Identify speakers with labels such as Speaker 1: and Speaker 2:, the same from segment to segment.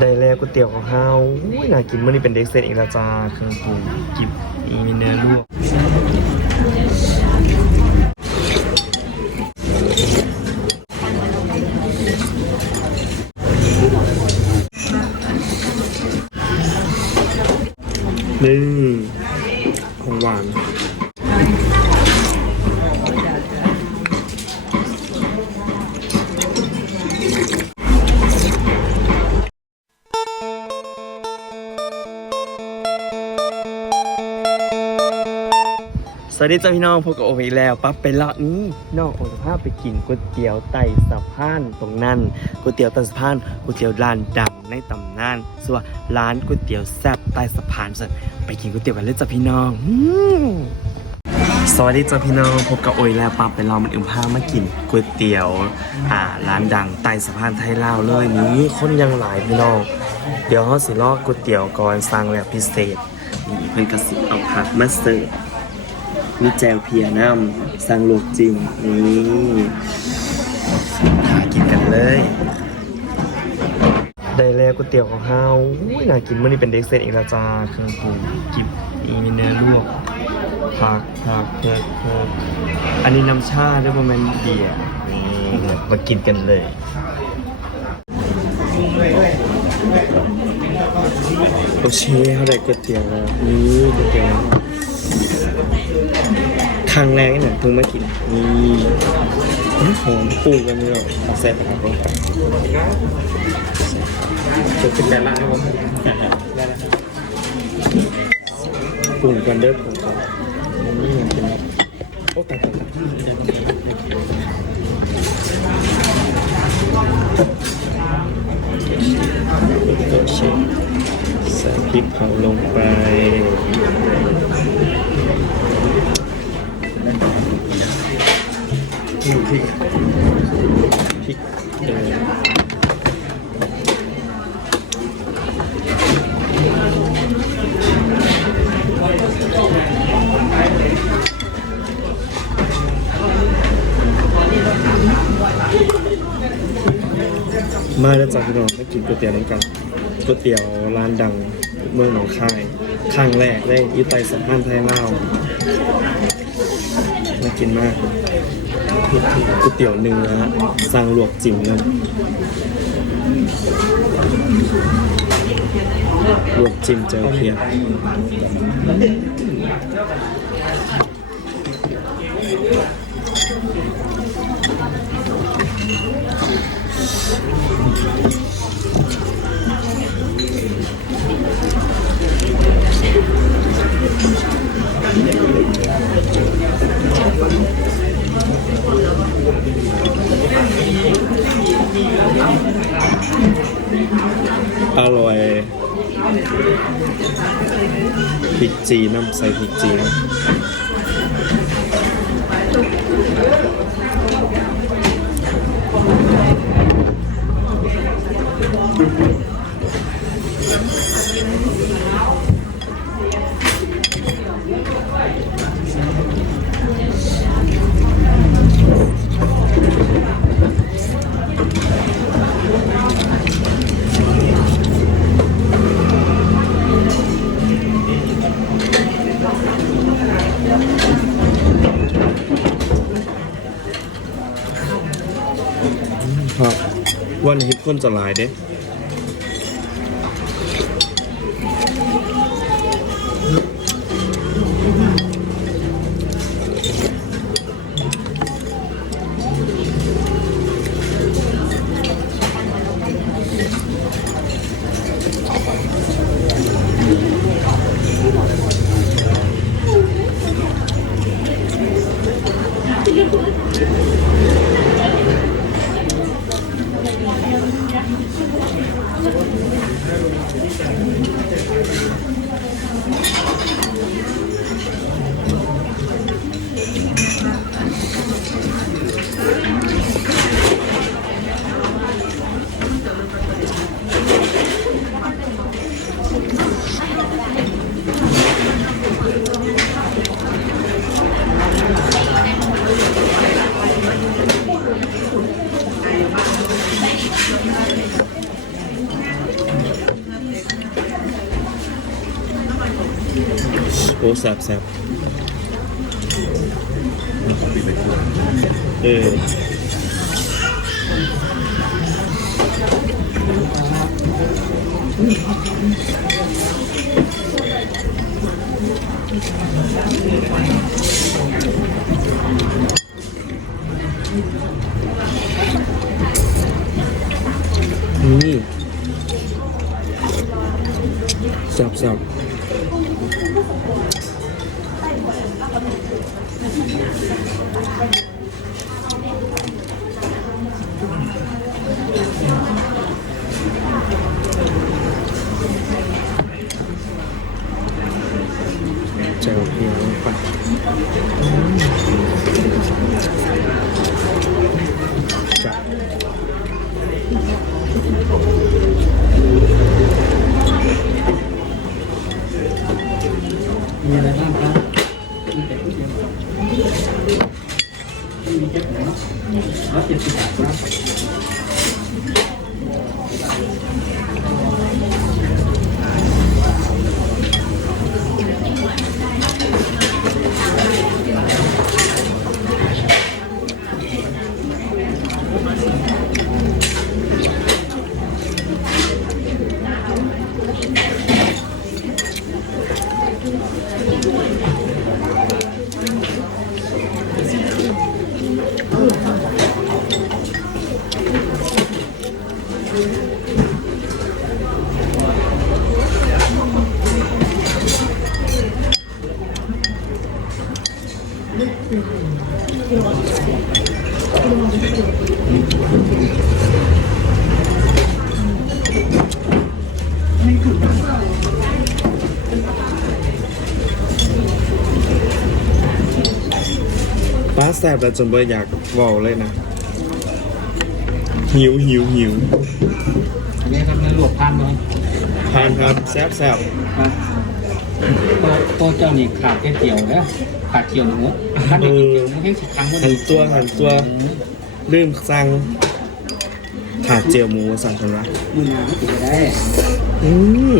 Speaker 1: ได้แล้วก๋วยเตี๋ยวของเฮาอุ้ยน่ากินมื้อนี้เป็นเด็กเซตอีกแล้วจ้าเครื่องปรุงกิบอีมีเนื้อลวกนี่ สวัสดีจ้าพี่น้องพบกับโอเวอีกแล้วปั๊บไปละนี้น้องโอจะพาไปกินก๋วยเตี๋ยวไต่สะพานตรงนั้นก๋วยเตี๋ยวไต่สะพานก๋วยเตี๋ยวร้านดังในตำนานส่วนร้านก๋วยเตี๋ยวแซ่บใต้สะพานสันไปกินก๋วยเตี๋ยวกันเลยจ้าพี่น้องสวัสดีจ้าพี่น้องพบกับโออีกแล้วปั๊บไปเรามันอึมพามากินก๋วยเตี๋ยวอ่าร้านดังใต้สะพานไทยลาวเลยนี้คนยังหลายพี่น้องเดี๋ยวเขาสิลอกก๋วยเตี๋ยวก่อนสั่งแบบพิเศษนี่เพิ่อนกระสิบเอาผักมาเสิร์ฟ มีแจวเพียน้ำสั่งลูกจริง นี่หากินกันเลย ได้แล้วก๋วยเตี๋ยวของเฮาอุ้ยน่ากินมื้อนี้เป็นเด็กเซตอีกแล้วจ้าเครื่องปรุงกิบอีมีเนื้อลวกผักผักเผือกเผือกอันนี้น้ำชาด้วยประมาณเบียร์นี่มากินกันเลยโอเชเขาได้ก๋วยเตี๋ยวแล้วนี่ก๋วยเตี๋ยว ครั้งแรกเนี่ยเพิ่งมากินนี่หอมปรุงกันเลยเอาใส่ผักลงไปจะเป็นแบบร้นครับผมปรุงกันเด้อปรุงกันนี่มันเป็นแบบโอ้ตายตายตายโอเคใส่พริกเผาลงไป พริกพริกพริกเออมาแล้วจ้ะพี่น้องมากินก๋วยเตี๋ยวน้ำกันก๋วยเตี๋ยวร้านดังเมืองหนองคายครั้งแรกได้ยุไตสัมพันธ์ไทยลาวน่ากินมาก ก๋วยเตี๋ยวเนื้อสั่งลวกจิ้มนะลวกจิ้มเจอเพียบร่อยพริก จีนน้ำใส่พริกจีน วันเห็ดข้นจะลายเด้ อ้แซ่บแซ่บเออนี่แซ่บแซ่บแจวเพียงลงไปจ้ะ
Speaker 2: มีอะไรบ้างครับมีแต่ก๋วยเตี๋ยวครับ มีเจ็ดไหนร้อยเจ็ดสิบบาทครั
Speaker 1: ซ่บแล้วจนเบอร์อยากบอกเลยนะ หิวหิวหิว
Speaker 2: อันนี้ครับเนื้อลวกพันเนาะ
Speaker 1: ทานครับแซ่บแซ่บ
Speaker 2: ครับโต๊ะโต๊ะเจ้านี่ขาดแค่เจียวนะขาดเจียวหมูถ้าเด็กกินเจียวหมูแค่สิบครั้งก็
Speaker 1: หั
Speaker 2: ดี
Speaker 1: นตัวหันตัวลืมสั่งขาดเจียวหมูสั่งคนละ
Speaker 2: มือหนาไม่ติดก็ได้
Speaker 1: อืม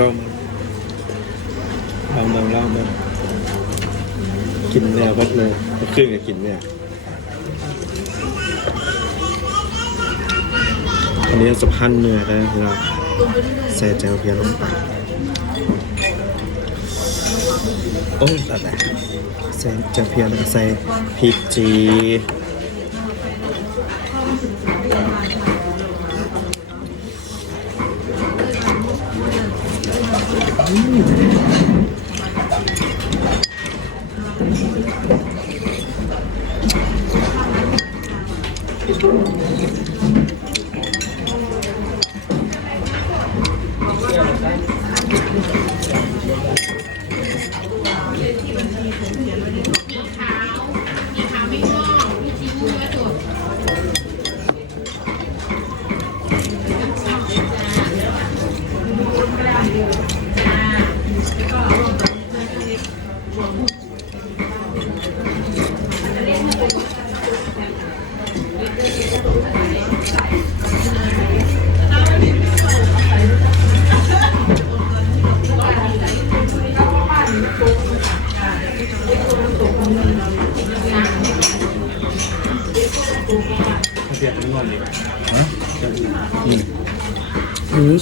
Speaker 1: ลองลองลองลองมากินเนื้อพักเลยพักครึ่งจะกินเนี่ย อันนี้จะพันเนื้อได้เราใส่แจ่วเพียลงไป โอ้ยต่แต่ใส่แจะเพียแล้วก็ใส่พริกจี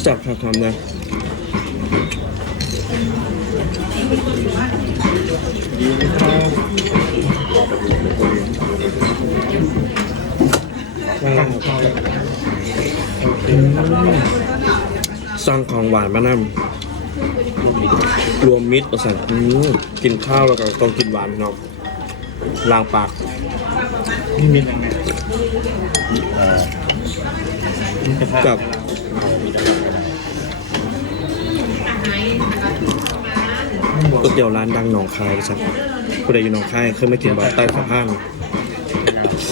Speaker 1: อืมจับผักทำนะสั่งของหวานมานั่รวมมิตรประสานอืมกินข้าวแล้วก็ต้องกินหวานเนาะล้างปาก
Speaker 2: นี่มีอะไร
Speaker 1: กับ ก๋วยเตี๋ยวร้านดังหนองคายจ้ะผู้ใดอยู่หนองคายเคยไม่กินบ่ใต้สะพาน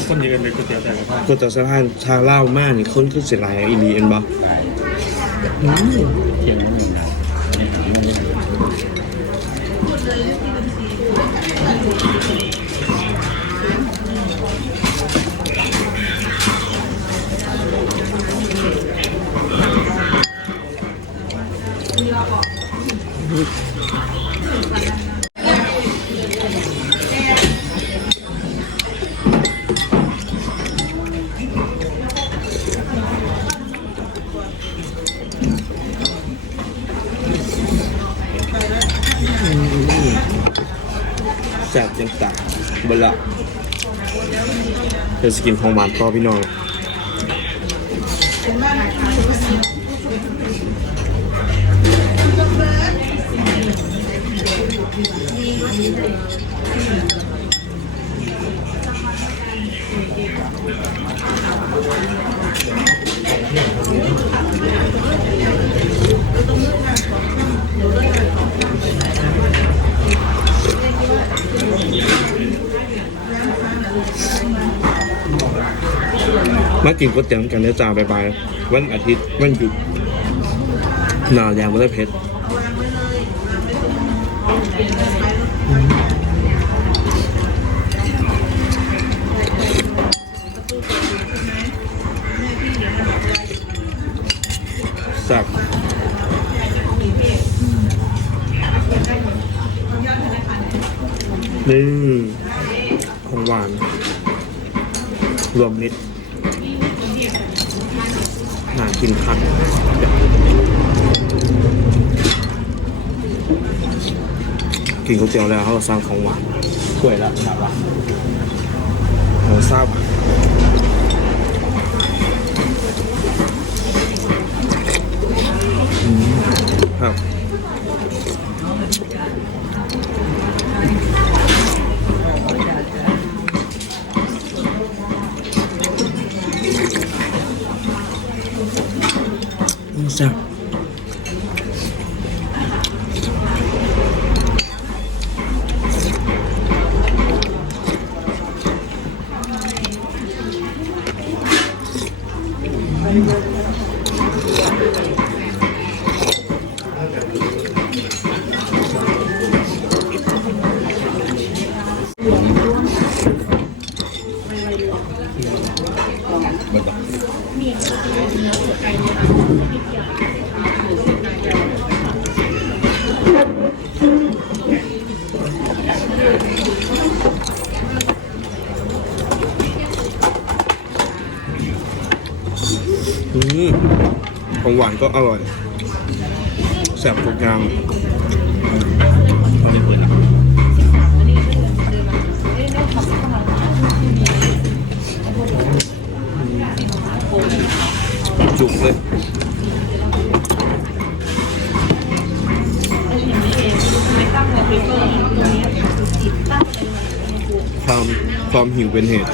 Speaker 2: คนยืนเป็นก๋วยเตี๋ยวแต่ละท่าน
Speaker 1: ก๋วยเตี๋ยวสะพานชาเล่ามากนี่คนคือสิหลายอีหลีเอ็นบ่ แซ่บยังตักบละเดี๋ยวสกินของหวานต่อพี่น้อง มากินก๋วยเตี๋ยวกันเนื้อจ้าบายๆวันอาทิตย์วันหยุดนาแยงไม่ได้เผ็ดแซ่บนี่ของหวาน รวมมิต รหากินพักกินก๋วยเตี๋ยวแล้วเขาสร้างของหวาน
Speaker 2: สวยละครับละ
Speaker 1: เราทราบ Very good. อืมของหวานก็อร่อยแซ่บทุกอย่าง
Speaker 2: ไม่เปิดนะ
Speaker 1: จุกเลยความความหิวเป็นเหตุ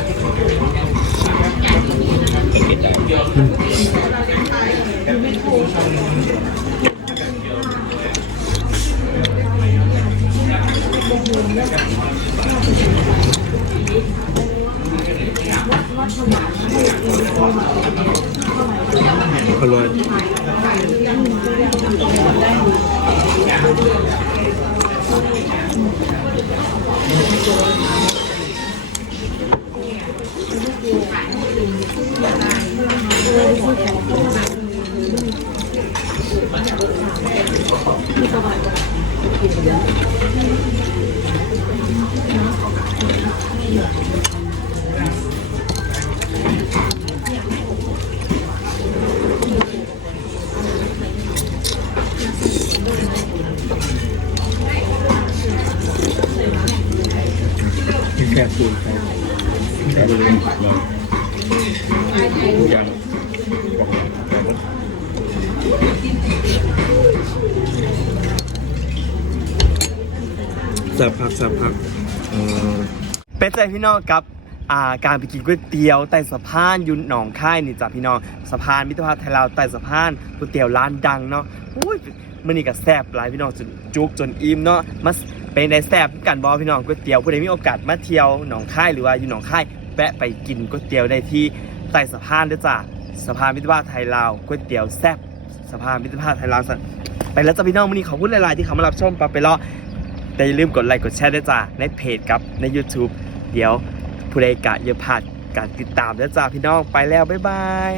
Speaker 1: อร่อย
Speaker 2: แค่ปูนใช่แค่บริเวณเราอย่างบอก
Speaker 1: แซ่บพักแซ่บพักเป็นใจพี่น้องครับอ่าการไปกินก๋วยเตี๋ยวใต้สะพานยุนหนองค่ายนี่จ้ะพี่น้องสะพานมิตรภาพไทยลาวใต้สะพานก๋วยเตี๋ยวร้านดังเนาะอุ้ยมื่อนี้ก็แซ่บหลายพี่น้องจนจุกจนอิ่มเนาะมา เป็นในแซ่บกันบอพี่น้องก๋วยเตี๋ยวผู้ใดมีโอกาสมาเที่ยวหนองค่ายหรือว่าอยู่หนองค่ายแวะไปกินก๋วยเตี๋ยวได้ที่ใต้สะพานด้วยจ้ะสะพานมิตรภาพไทยลาวก๋วยเตี๋ยวแซ่บสะพานมิตรภาพไทยลาวสัไปแล้วจ้ะพี่น้องวันนี้ขอบคุณหลายๆที่เขามารับชมปาไปเลาะแต่อย่าลืมกดไลค์กดแชร์ด้วยจ้ะในเพจกับใน YouTube เดี๋ยวผู้ใดกะอย่าพลาดการติดตามด้วยจ้ะพี่น้องไปแล้วบ๊ายบาย